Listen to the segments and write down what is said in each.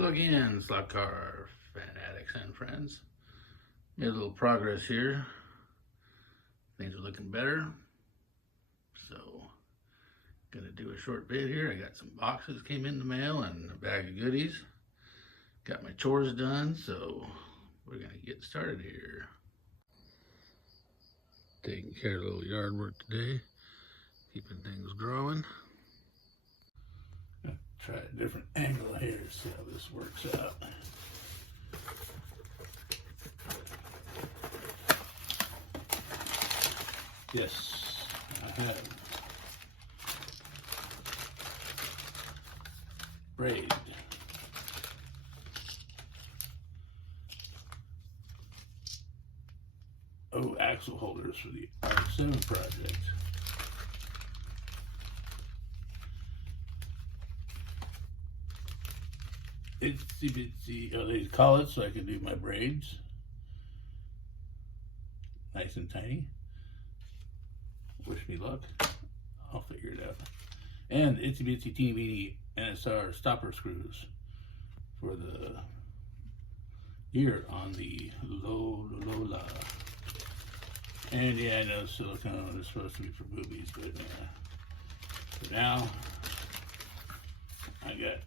Hello again, slot car fanatics and friends. Made a little progress here. Things are looking better. So, gonna do a short vid here. I got some boxes came in the mail and a bag of goodies. Got my chores done, so we're gonna get started here. Taking care of a little yard work today. Keeping things growing. Try a different angle here to see how this works out. Yes, I have braid. Axle holders for the RX-7 project. Itsy bitsy, they call it so I can do my braids. Nice and tiny. Wish me luck. I'll figure it out. And itsy bitsy teeny weeny NSR stopper screws for the gear on the Lola. And yeah, I know silicone is supposed to be for boobies, but for now, I got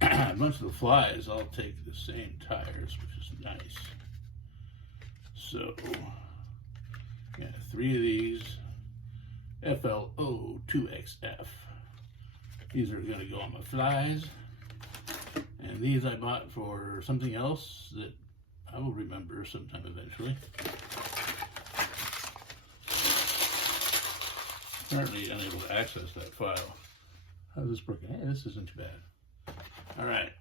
a bunch of the flies all take the same tires, which is nice. So, yeah, 3 of these FLO2XF. These are gonna go on my flies. And these I bought for something else that I will remember sometime eventually. Currently unable to access that file. How's this working? Hey, this isn't too bad. All right.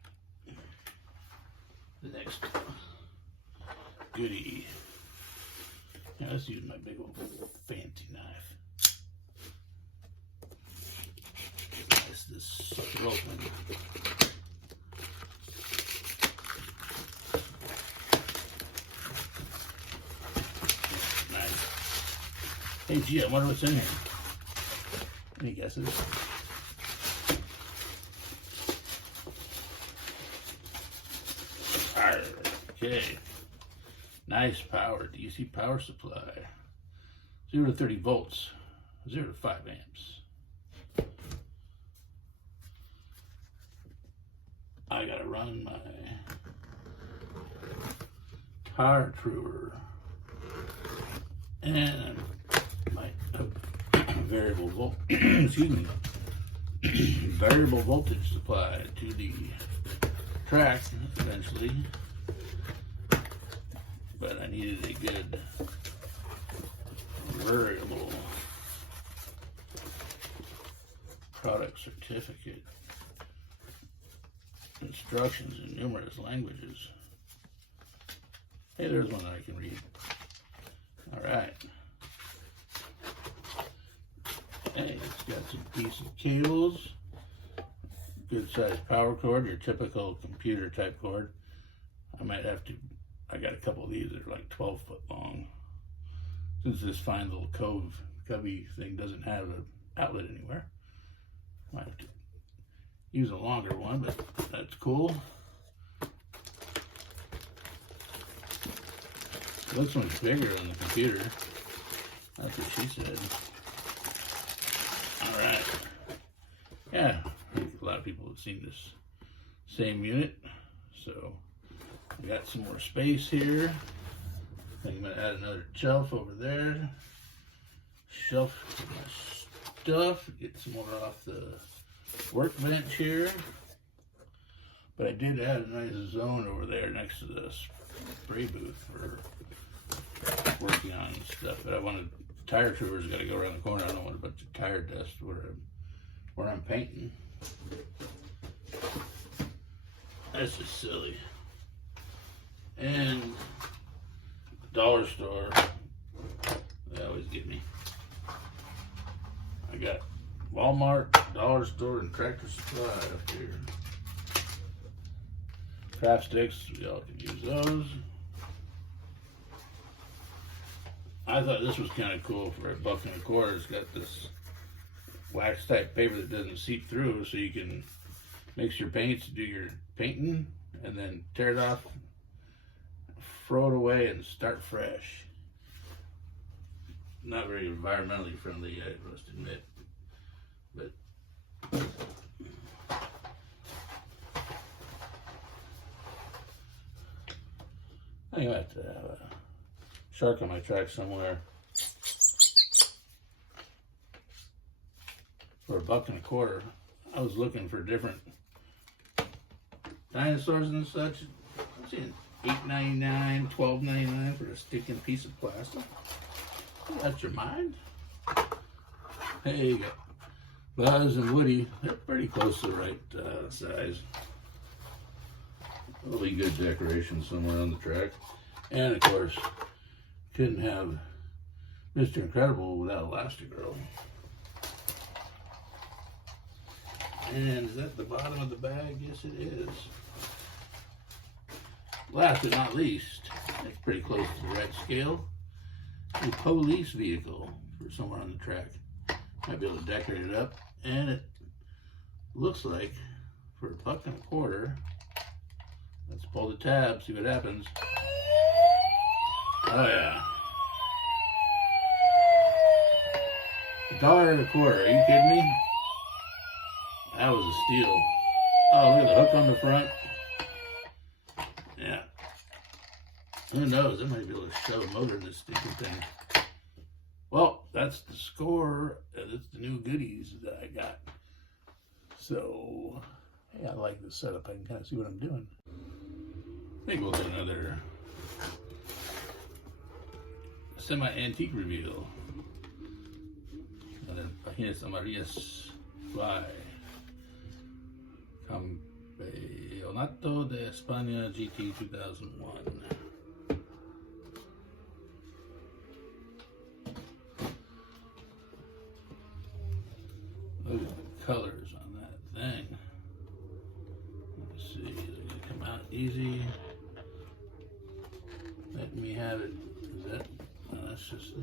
The next goodie. Yeah, let's use my big old fancy knife. Slice this sucker open. Hey, gee, I wonder what's in here. Any guesses? Okay. Nice power, DC power supply. 0 to 30 volts, 0 to 5 amps. I gotta run my tire truer and variable volt excuse me variable voltage supply to the track eventually, but I needed a good variable product certificate, instructions in numerous languages. Hey, there's one that I can read. All right. Hey, it's got some decent cables, good sized power cord, your typical computer type cord. I might have to, I got a couple of these that are like 12 foot long. Since this fine little cubby thing doesn't have an outlet anywhere, I might have to use a longer one, but that's cool. This one's bigger on the computer. That's what she said. All right. Yeah, I think a lot of people have seen this same unit. So I got some more space here. I think I'm gonna add another shelf over there. Shelf for my stuff. Get some more off the workbench here. But I did add a nice zone over there next to the spray booth for working on stuff. But I wanted tire truers got to go around the corner. I don't want a bunch of tire dust where I'm painting. That's just silly. And dollar store, they always get me. I got Walmart, dollar store, and Tractor Supply up here. Craft sticks, y'all can use those. I thought this was kind of cool for $1.25. It's got this wax type paper that doesn't seep through, so you can mix your paints, do your painting, and then tear it off, throw it away, and start fresh. Not very environmentally friendly, I must admit, but I got to have a shark on my track somewhere for $1.25. I was looking for different dinosaurs and such. I'm seeing $8.99, $12.99 for a sticking piece of plastic. That's your mind. Hey, you got Buzz and Woody. They're pretty close to the right size. That'll be good decoration somewhere on the track. And of course, couldn't have Mr. Incredible without Elastigirl. And is that the bottom of the bag? Yes, it is. Last but not least, it's pretty close to the right scale. A police vehicle for somewhere on the track. Might be able to decorate it up. And it looks like for $1.25. Let's pull the tab, see what happens. Oh yeah. $1.25. Are you kidding me? That was a steal. Oh, look at the hook on the front. Yeah. Who knows? I might be able to shove a motor in this stupid thing. Well, that's the score. That's the new goodies that I got. So, hey, I like this setup. I can kind of see what I'm doing. I think we'll do another semi-antique reveal. Another Páginas Amarillas fly. Campeonato de España GT 2001. Look at the colors on that thing. Let's see, they're gonna come out easy. Let me have it. Is that? No, that's just it.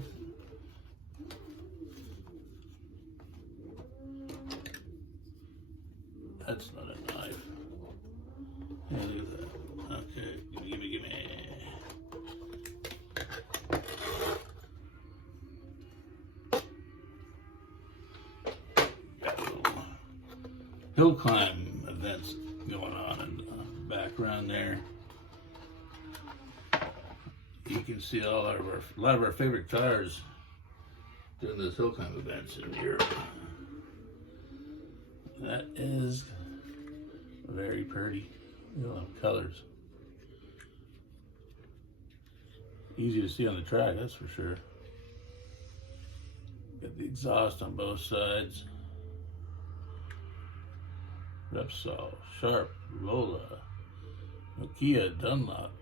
That's not a knife. Yeah, look at that. Okay, gimme. Got a little hill climb events going on in the background there. You can see a lot of our favorite cars doing those hill climb events in Europe. That is very pretty. You know, colors. Easy to see on the track, that's for sure. Got the exhaust on both sides. Repsol, Sharp, Lola, Nokia, Dunlop,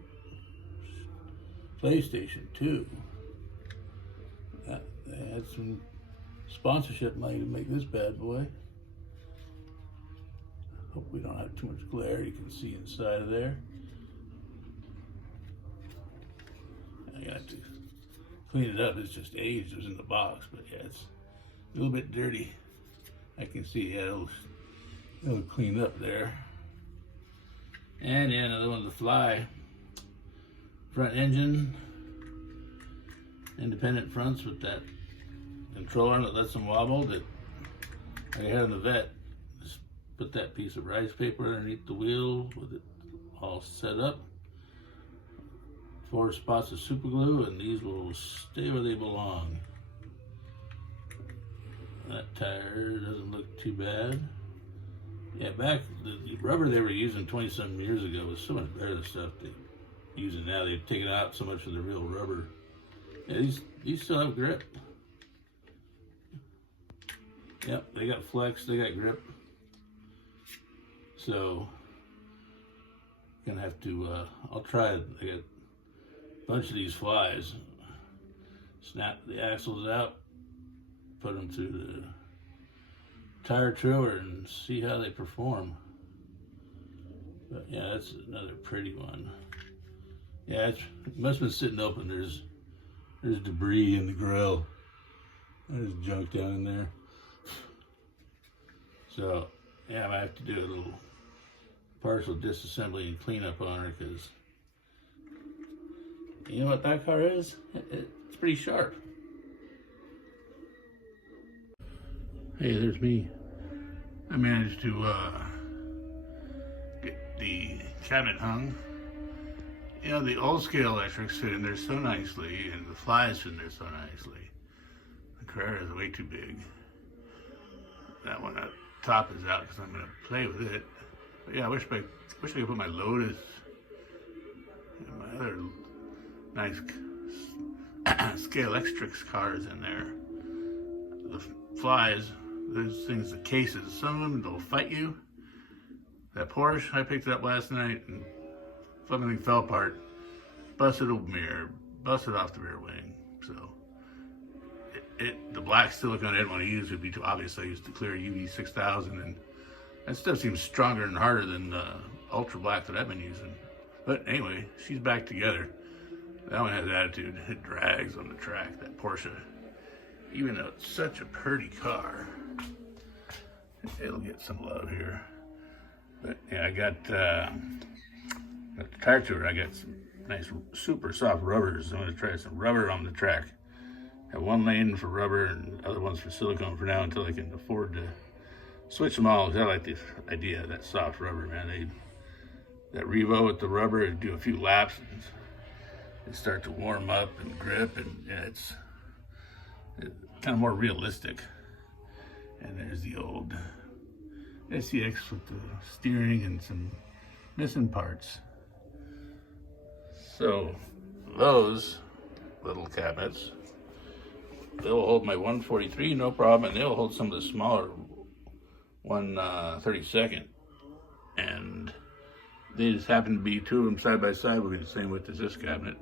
PlayStation 2. They had some sponsorship money to make this bad boy. Hope we don't have too much glare. You can see inside of there. I got to clean it up. It's just aged. It was in the box, but yeah, it's a little bit dirty. I can see, yeah, it'll clean up there. And yeah, another one of the Fly. Front engine, independent fronts with that controller that lets them wobble that I had on the vet. Just put that piece of rice paper underneath the wheel with it all set up. 4 spots of super glue, and these will stay where they belong. That tire doesn't look too bad. Yeah, back the rubber they were using 20-something years ago was so much better than stuff they using now. They've taken out so much of the real rubber. Yeah, these still have grip. Yep, they got flex, they got grip. So gonna have to I'll try it. I got a bunch of these Flies. Snap the axles out, put them through the tire trailer and see how they perform. But yeah, that's another pretty one. Yeah, it must have been sitting open. There's debris in the grill. There's junk down in there. So yeah, I might have to do a little partial disassembly and cleanup on her, because you know what that car is? It's pretty sharp. Hey, there's me. I managed to get the cabinet hung. You know, the old scale electrics fit in there so nicely, and the flies fit in there so nicely. The Carrera is way too big. That one up top is out because I'm going to play with it. But yeah, I wish I could put my Lotus and my other nice scale electrics cars in there. The flies, those things, the cases, some of them, they'll fight you. That Porsche, I picked it up last night and fucking thing fell apart. Busted a mirror, busted off the rear wing. So, the black silicone I didn't want to use would be too obvious. I used the clear UV6000, and that stuff seems stronger and harder than the ultra black that I've been using. But anyway, she's back together. That one has attitude. It drags on the track, that Porsche. Even though it's such a pretty car, it'll get some love here. But yeah, I got the tire tour. I got some nice super soft rubbers. I'm gonna try some rubber on the track. Have one lane for rubber and other ones for silicone for now until I can afford to switch them all. I like the idea of that soft rubber, man. That Revo with the rubber, it'd do a few laps and it start to warm up and grip, and yeah, it's kind of more realistic. And there's the old SCX with the steering and some missing parts. So those little cabinets, they'll hold my 143 no problem, and they'll hold some of the smaller 132nd. And they just happen to be two of them side by side, will be the same width as this cabinet.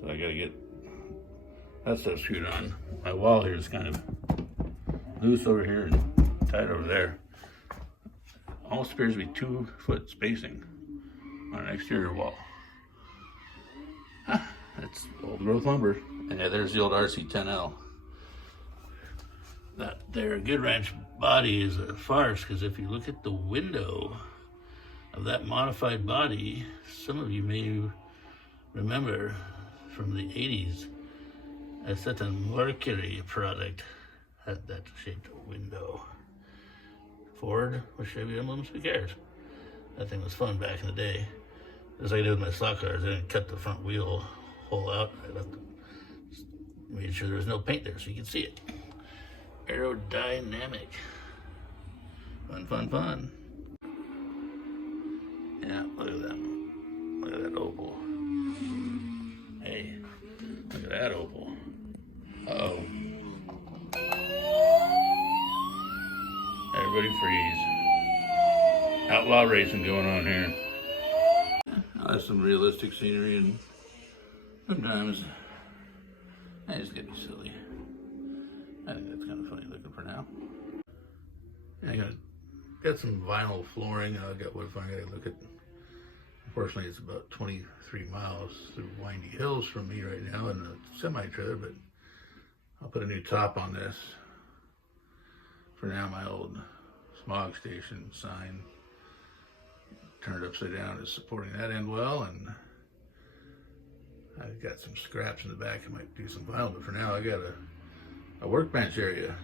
So I gotta get that stuff screwed on. My wall here is kind of loose over here and tight over there. Almost appears to be 2 foot spacing on an exterior wall. That's old growth lumber. And yeah, there's the old RC10L. That there Good Ranch body is a farce, because if you look at the window of that modified body, some of you may remember from the 80s, a certain Mercury product had that shaped window. Ford with Chevy emblems, who cares? That thing was fun back in the day. As I did with my slot cars, I didn't cut the front wheel hole out. I left made sure there was no paint there so you could see it. Aerodynamic. Fun, fun, fun. Yeah, look at that. Look at that opal. Hey, look at that opal. Uh-oh. Everybody freeze. Outlaw racing going on here. That's some realistic scenery, and sometimes I just get me silly. I think that's kind of funny looking for now. I got some vinyl flooring. I got wood flooring. I gotta look at. Unfortunately, it's about 23 miles through windy hills from me right now in a semi-trailer, but I'll put a new top on this. For now, my old smog station sign turned upside down is supporting that end well, and I've got some scraps in the back. I might do some vinyl, but for now I got a workbench area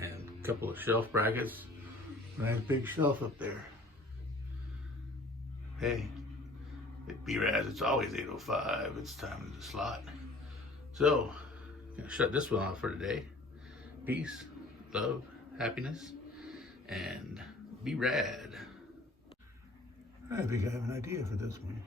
and a couple of shelf brackets. And I have a big shelf up there. Hey, at B-Raz, it's always 8:05. It's time to slot. So, I'm gonna shut this one off for today. Peace, love, happiness, and be rad. I think I have an idea for this one.